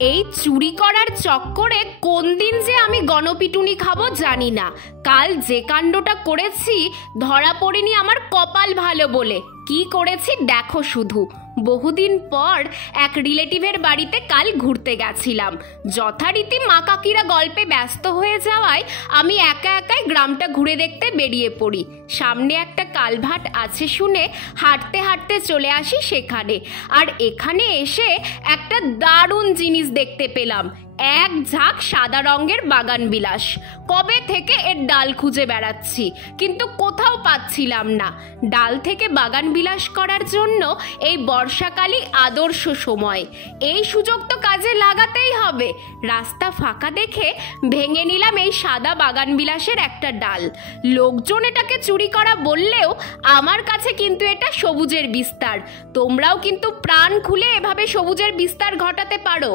এই চুরি করার চক্করে কোন দিন যে আমি গণপিটুনি খাবো জানি না। কাল যে কাণ্ডটা করেছি ধরা পড়েনি আমার কপাল ভালো বলে। কি করেছি দেখো শুধু। বহুদিন পর এক রিলেটিভের বাড়িতে কাল ঘুরতে গেছিলাম। যথারীতি মা কাকিরা গল্পে ব্যস্ত হয়ে যাওয়ায় আমি একা একাই গ্রামটা ঘুরে দেখতে বেরিয়ে পড়ি। সামনে একটা কালভার্ট আছে শুনে হাঁটতে হাঁটতে চলে আসি সেখানে। আর এখানে এসে একটা দারুণ জিনিস দেখতে পেলাম। এক ঝাঁক সাদা রঙের বাগান বিলাস। কবে থেকে এর ডাল খুঁজে বেড়াচ্ছি, কিন্তু কোথাও পাচ্ছিলাম না। ডাল থেকে বাগান বিলাস করার জন্য এই বর্ষাকালই আদর্শ সময়। এই সুযোগ তো কাজে লাগাতেই হবে। রাস্তা ফাঁকা দেখে ভেঙে নিলাম এই সাদা বাগান বিলাসের একটা ডাল। লোকজন এটাকে চুরি করা বললেও আমার কাছে কিন্তু এটা সবুজের বিস্তার। তোমরাও কিন্তু প্রাণ খুলে এভাবে সবুজের বিস্তার ঘটাতে পারো।